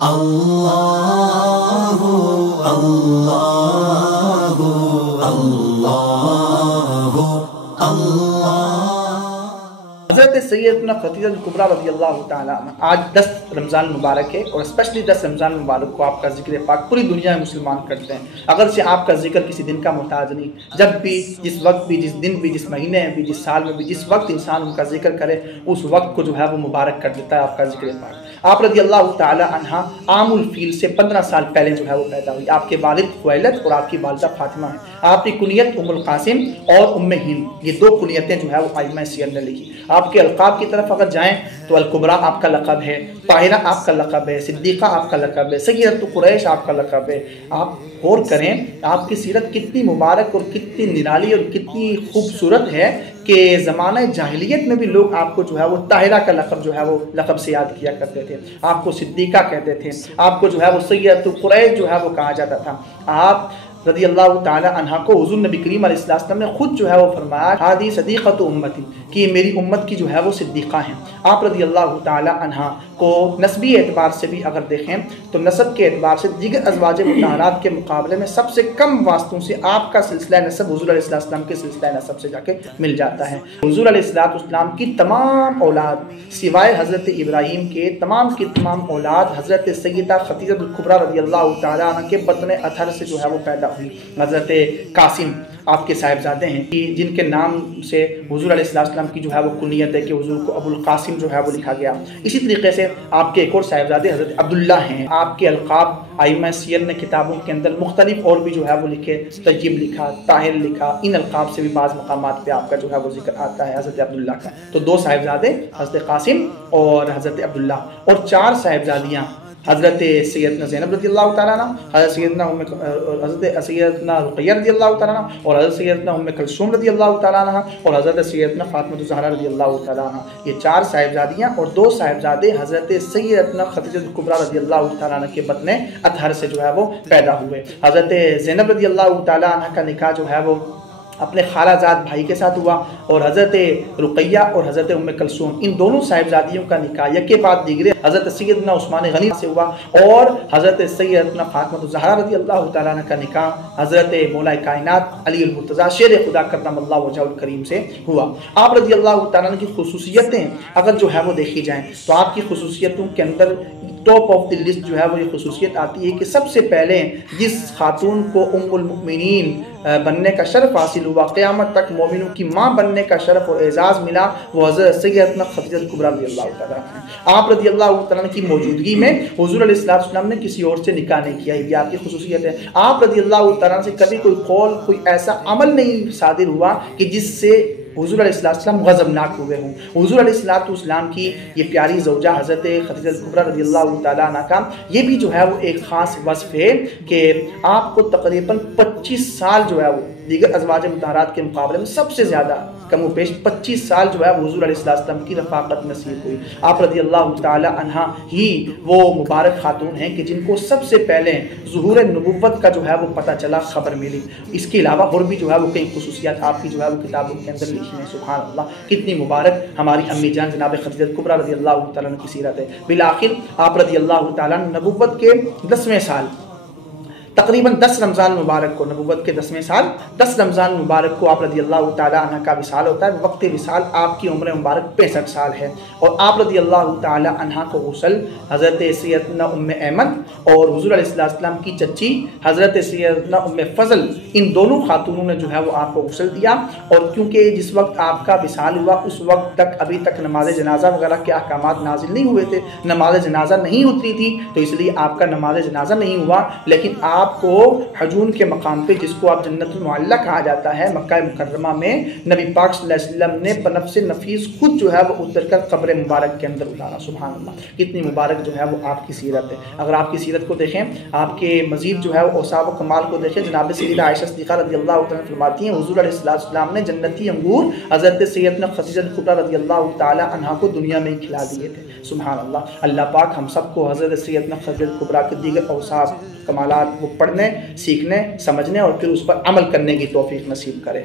اللہ اللہ اللہ اللہ۔ حضرت سیدنا خدیجہ کبریٰ رضی اللہ تعالیٰ عنہ، آج 10 رمضان مبارک ہے اور اسپیشلی 10 رمضان مبارک کو آپ کا ذکر پاک پوری دنیا میں مسلمان کرتے ہیں۔ اگرچہ آپ کا ذکر کسی دن کا محتاج نہیں، جب بھی، جس وقت بھی، جس دن بھی، جس مہینے میں بھی، جس سال میں بھی، جس وقت انسان ان کا ذکر کرے اس وقت کو جو ہے وہ مبارک کر دیتا ہے آپ کا ذکر پاک۔ آپ رضی اللہ تعالیٰ عنہ عام الفیل سے 15 سال پہلے جو ہے وہ پیدا ہوئی۔ آپ کے والد خویلد اور آپ کی والدہ فاطمہ ہیں۔ آپ کی کنیت ام القاسم اور ام ہند، یہ 2 کنیتیں جو ہے وہ ائمہ سیر نے لکھی۔ آپ کے القاب کی طرف اگر جائیں تو الکبریٰ آپ کا لقب ہے، طاہرہ آپ کا لقب ہے، صدیقہ آپ کا لقب ہے، سیدۃ قریش آپ کا لقب ہے۔ آپ غور کریں آپ کی سیرت کتنی مبارک اور کتنی نرالی اور کتنی خوبصورت ہے کہ زمانہ جاہلیت میں بھی لوگ آپ کو جو ہے وہ طاہرہ کا لقب جو ہے وہ لقب سے یاد کیا کرتے تھے، آپ کو صدیقہ کہتے تھے، آپ کو جو ہے وہ سیدۃ قریش جو ہے وہ کہا جاتا تھا۔ آپ رضی اللہ تعالی عنہ کو حضور نبی کریم علیہ السلام نے خود جو ہے وہ فرمایا ہادی صدیقۃ امتی، کہ میری امت کی جو ہے وہ صدیقہ ہیں۔ آپ رضی اللہ تعالی عنہ کو نسبی اعتبار سے بھی اگر دیکھیں تو نسب کے اعتبار سے دیگر ازواج مطہرات کے مقابلے میں سب سے کم واسطوں سے آپ کا سلسلہ نسب حضور علیہ السلام کے سلسلہ نسب سے جا کے مل جاتا ہے۔ حضور علیہ السلام کی تمام اولاد سوائے حضرت ابراہیم کے تمام کی تمام اولاد حضرت سیدہ خدیجہ کبریٰ رضی اللہ تعالی عنہ کے بطن اطہر سے جو ہے وہ پیدا ہوئی۔ حضرت قاسم آپ کے صاحبزادے ہیں جن کے نام سے حضور علیہ السلام کی جو ہے وہ کنیت ہے کہ حضور کو ابو القاسم جو ہے وہ لکھا گیا۔ اسی طریقے سے آپ کے ایک اور صاحبزادے حضرت عبداللہ ہیں۔ آپ کے القاب ائمہ سیر نے کتابوں کے اندر مختلف اور بھی جو ہے وہ لکھے، طیب لکھا، طاہر لکھا، ان القاب سے بھی بعض مقامات پہ آپ کا جو ہے وہ ذکر آتا ہے حضرت عبداللہ کا۔ تو 2 صاحبزادے حضرت قاسم اور حضرت عبداللہ، اور 4 صاحبزادیاں حضرت سیدنا زینب رضی اللہ تعالیٰ عنہ، حضرت سیدنا رقیہ رضی اللہ تعالیٰ عنہ، اور حضرت سیدنا ام کلثوم رضی اللہ تعالیٰ عنہ، اور حضرت سیدنا فاطمہ الزہرا رضی اللہ تعالیٰ عنہ۔ یہ 4 صاحبزادیاں اور 2 صاحبزادے حضرت سیدنا خدیجہ کبریٰ رضی اللہ تعالیٰ عنہ کے بطن اطہر سے جو ہے وہ پیدا ہوئے۔ حضرت زینب رضی اللہ تعالیٰ عنہ کا نکاح جو ہے وہ اپنے خالہ زاد بھائی کے ساتھ ہوا، اور حضرت رقیہ اور حضرت ام کلثوم ان دونوں صاحبزادیوں کا نکاح یکے بعد دیگرے حضرت سیدنا عثمان غنی سے ہوا، اور حضرت سیدنا فاطمہ الزہرا رضی اللہ تعالیٰ عنہ کا نکاح حضرت مولا کائنات علی المرتضیٰ شیر خدا کرم اللہ وجہہ الکریم سے ہوا۔ آپ رضی اللہ تعالیٰ عنہ کی خصوصیتیں اگر جو ہے وہ دیکھی جائیں تو آپ کی خصوصیتوں کے اندر ٹاپ آف دی لسٹ جو ہے وہ یہ خصوصیت آتی ہے کہ سب سے پہلے جس خاتون کو ام المؤمنین بننے کا شرف حاصل ہوا، قیامت تک مومنوں کی ماں بننے کا شرف اور اعزاز ملا، وہ حضرت سیدنا خدیجہ کبریٰ رضی اللہ تعالیٰ عنہ۔ آپ رضی اللہ تعالیٰ عنہ کی موجودگی میں حضور علیہ السلام نے کسی اور سے نکاح نہیں کیا، یہ آپ کی خصوصیت ہے۔ آپ رضی اللہ تعالیٰ عنہ سے کبھی کوئی قول، کوئی ایسا عمل نہیں صادر ہوا کہ جس سے حضور علیہ السلام غضبناک ہوئے ہوں۔ حضور علیہ السلام کی یہ پیاری زوجہ حضرت خدیجہ کبریٰ رضی اللہ تعالیٰ عنہ کا یہ بھی جو ہے وہ ایک خاص وصف ہے کہ آپ کو تقریباً 25 سال جو ہے وہ دیگر ازواج مطہرات کے مقابلے میں سب سے زیادہ کم و بیش 25 سال جو ہے وہ حضور علیہ السلام کی رفاقت نصیب ہوئی۔ آپ رضی اللہ تعالی عنہ ہی وہ مبارک خاتون ہیں کہ جن کو سب سے پہلے ظہور نبوت کا جو ہے وہ پتہ چلا، خبر ملی۔ اس کے علاوہ اور بھی جو ہے وہ کئی خصوصیات آپ کی جو ہے وہ کتابوں کے اندر لکھی ہیں۔ سبحان اللہ، کتنی مبارک ہماری امی جان جناب خدیجہ کبریٰ رضی اللہ تعالیٰ عنہ کی سیرت ہے۔ بالآخر آپ رضی اللہ تعالیٰ عنہ نبوت کے 10ویں سال تقریباً 10 رمضان مبارک کو، نبوت کے 10ویں سال 10 رمضان مبارک کو آپ رضی اللہ تعالیٰ عنہ کا وصال ہوتا ہے۔ وقت وصال آپ کی عمر مبارک 65 سال ہے، اور آپ رضی اللہ تعالیٰ عنہ کو غسل حضرت سیدنا ام ایمن اور حضور علیہ السلام کی چچی حضرت سیدنا ام فضل، ان دونوں خاتونوں نے جو ہے وہ آپ کو غسل دیا۔ اور کیونکہ جس وقت آپ کا وصال ہوا اس وقت تک ابھی تک نماز جنازہ وغیرہ کے احکامات نازل نہیں ہوئے تھے، نماز جنازہ نہیں اتری تھی، تو اس لیے آپ کا نماز جنازہ نہیں ہوا، لیکن آپ کو حجون کے مقام پہ، جس کو آپ جنت المعلیٰ کہا جاتا ہے، مکہ مکرمہ میں نبی پاک صلی اللہ علیہ وسلم نے بنفس نفیس خود جو ہے وہ اتر کر قبر مبارک کے اندر اتارا۔ سبحان اللہ، کتنی مبارک جو ہے وہ آپ کی سیرت ہے۔ اگر آپ کی سیرت کو دیکھیں، آپ کے مزید جو ہے وہ اوصاف و کمال کو دیکھیں، جناب سیدہ عائشہ صدیقہ رضی اللہ تعالیٰ فرماتی ہیں حضور علیہ السلام نے جنتی انگور حضرت سیدنا خدیجہ کبریٰ رضی اللہ تعالیٰ عنہ کو دنیا میں کھلا دیے تھے۔ سبحان اللہ، اللہ پاک ہم سب کو حضرت سیدنا خدیجہ کبریٰ کے دیگر اوصاف کمالات وہ پڑھنے، سیکھنے، سمجھنے اور پھر اس پر عمل کرنے کی توفیق نصیب کرے۔